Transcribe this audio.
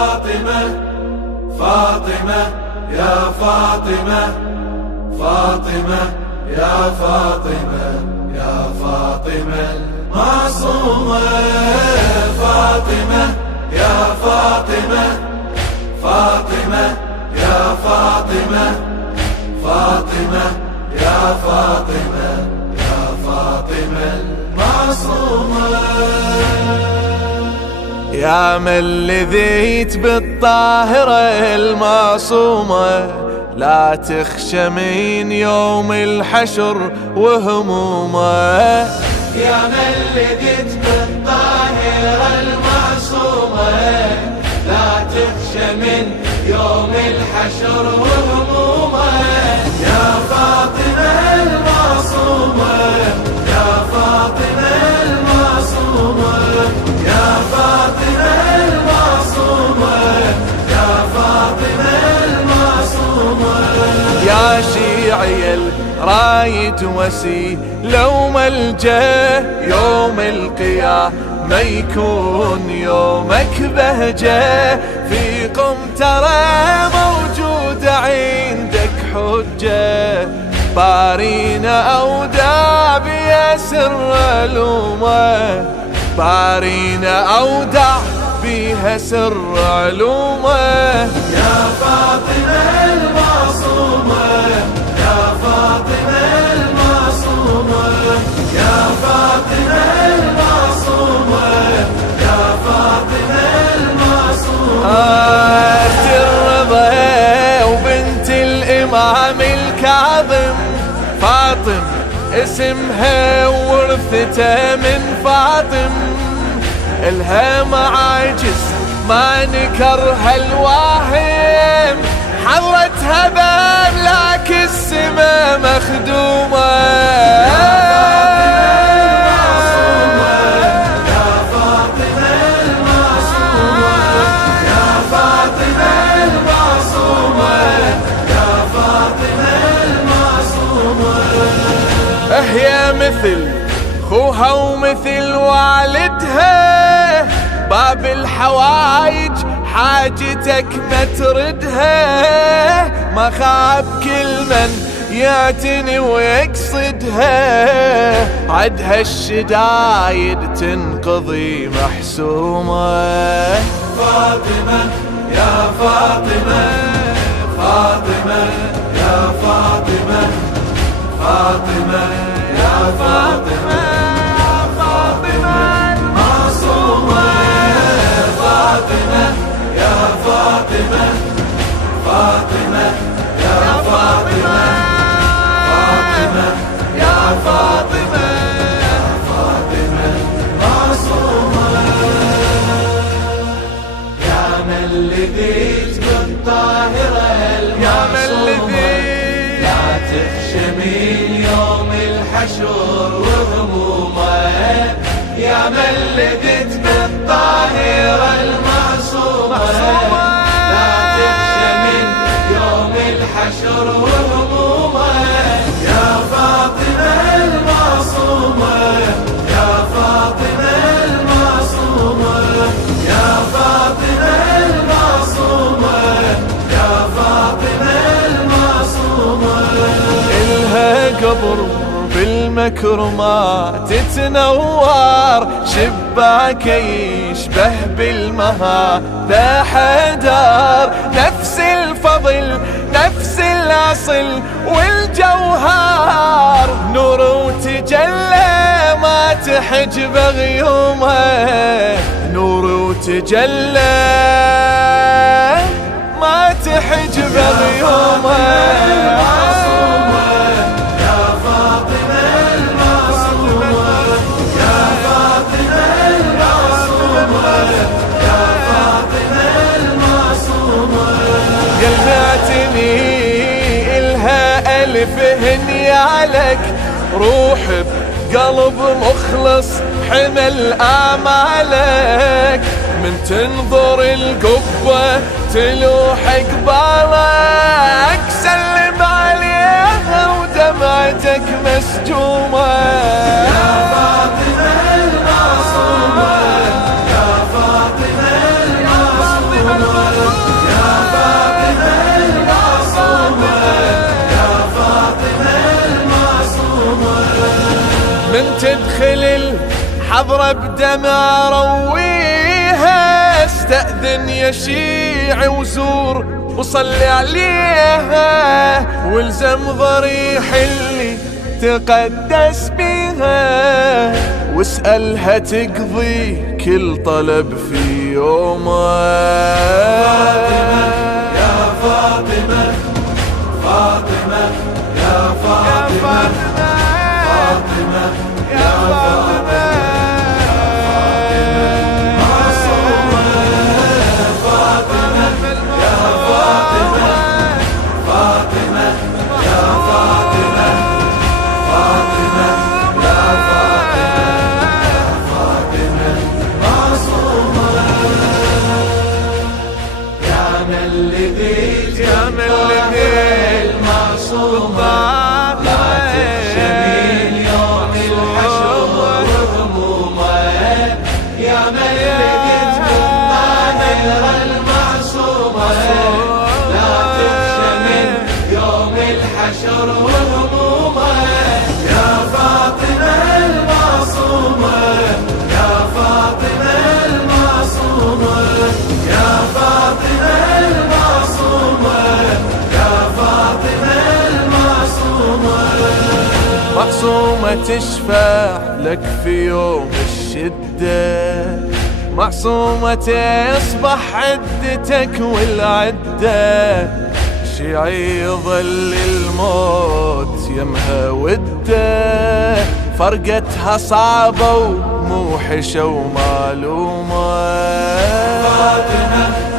فاطمة فاطمة يا فاطمة فاطمة يا فاطمة يا فاطمة المعصومة فاطمة يا فاطمة فاطمة يا فاطمة فاطمة يا فاطمة يا فاطمة المعصومة يا من لذيت بالطاهرة المعصومة لا تخشى من يوم الحشر وهمومه. يا من لذيت بالطاهرة المعصومة لا تخشى من يوم الحشر وهمومه. يا فاطمة المعصومة يا فاطمة المعصومة يا فاطمة المعصومة يا فاطمة المعصومة. يا شيعي الرايد وسي لو ملجأ يوم القيامة يكون يومك بهجة في قمترة موجودة عندك حجة بارينا أودع بيا سر علومه بارينا أودع بيها سر علومه. يا فاطمة المعصومة يا فاطمة المعصومة يا فاطمة المعصومة يا فاطمة المعصومة. الرضا وبنت الإمام الكاظم فاطم اسمها ورثته من فاطم الها معاجز ما نكرها الواهم حضرتها بأملاك السما مخدومة. يا فاطمة المعصومة يا فاطمة المعصومة يا فاطمة المعصومة. هي مثل خوها ومثل والدها باب الحوايج حاجتك ما تردها ما خاب كل من يعتني ويقصدها عدها الشدايد تنقضي محسومة. فاطمة يا فاطمة فاطمة يا فاطمة فاطمة يا فاطمة فاطمة المعصومة فاطمة يا فاطمة فاطمة يا فاطمة فاطمة يا فاطمة يا فاطمة المعصومة. يا من لذيت بالطاهرة المعصومة لا تخشى من يوم الحشر وهمومه. يا من لذيت بالطاهرة المعصومة لا تخشى من يوم الحشر وهمومه. يا فاطمة المعصومة يا فاطمة المعصومة يا فاطمة المعصومة يا فاطمة المعصومة. إلها قبر بالمكرمات تتنور شباك يشبه بالمها ذا حدار نفس الفضل نفس الأصل والجوهر نور وتجلى ما تحجب غيومه نور وتجلى ما تحجب غيومه. يلمعتني إلها ألف هنيالك روح بقلب مخلص حمل آمالك من تنظر القبة تلوح قبالك سلم عليها ودمعتك مسجومة. يا فاطمة المعصومة يا فاطمة المعصومة حضرة بدمع رويها، استأذن يا شيعي وزور وصلي عليها، والزم ضريح اللي تقدس بيها، واسألها تقضي كل طلب في يومها. فاطمة يا فاطمة، فاطمة يا فاطمة، فاطمة يا فاطمة، معصومة. فاطمة يا فاطمة، فاطمة يا فاطمة، فاطمة يا فاطمة، معصومة. يا من لقيت يا من لقيت المعصومة، لا تخشمين يوم الحشر وهمومه. يا من لقيت الطاهرة المعصومة، لا تخشمين يوم الحشر وهمومه. يا فاطمة المعصومة، يا فاطمة المعصومة، يا فاطمة المعصومة، يا فاطمة المعصومة. معصومة تشفع لك في يوم الشدة، معصومة تصبح عدتك والعدة، شيعي يظل الموت يمها وده، فرقتها صعبة وموحشة ومعلومة. فاطمة